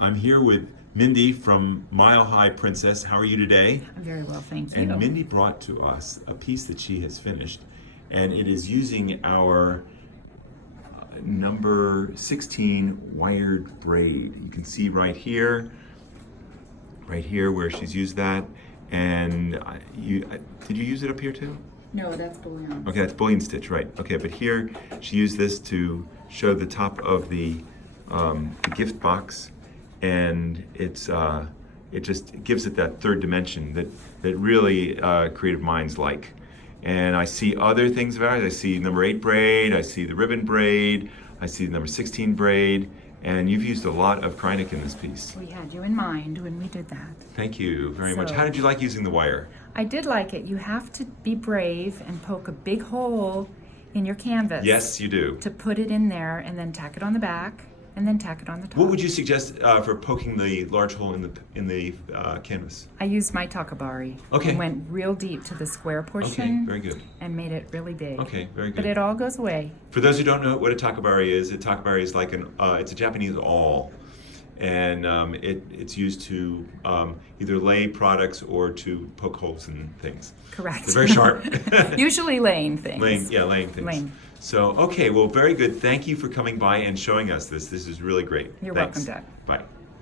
I'm here with Mindy from Mile High Princess. How are you today? I'm very well, thank you. And Mindy brought to us a piece that she has finished, and it is using our number 16 wired braid. You can see right here where she's used that. And did you use it up here too? No, that's bullion. Okay, that's bullion stitch, right? Okay, but here she used this to show the top of the gift box, and it just gives it that third dimension that really creative minds like. And I see other things about it. I see number 8 braid, I see the ribbon braid, I see the number 16 braid, and you've used a lot of Kreinik in this piece. We had you in mind when we did that. Thank you very much. So- How did you like using the wire? I did like it. You have to be brave and poke a big hole in your canvas. Yes, you do. To put it in there and then tack it on the back and then tack it on the top. What would you suggest for poking the large hole in the canvas? I used my takabari. Okay. And went real deep to the square Okay, portion. very good. And made it really big. Okay, very But good. it all goes away. For those who don't know what a takabari is like it's a Japanese awl, and it's used to either lay products or to poke holes in things. Correct. They're very sharp. Usually laying things. Laying things. Laying. So, okay, well, very good. Thank you for coming by and showing us this. This is really great. You're Thanks. welcome, Doug. Bye.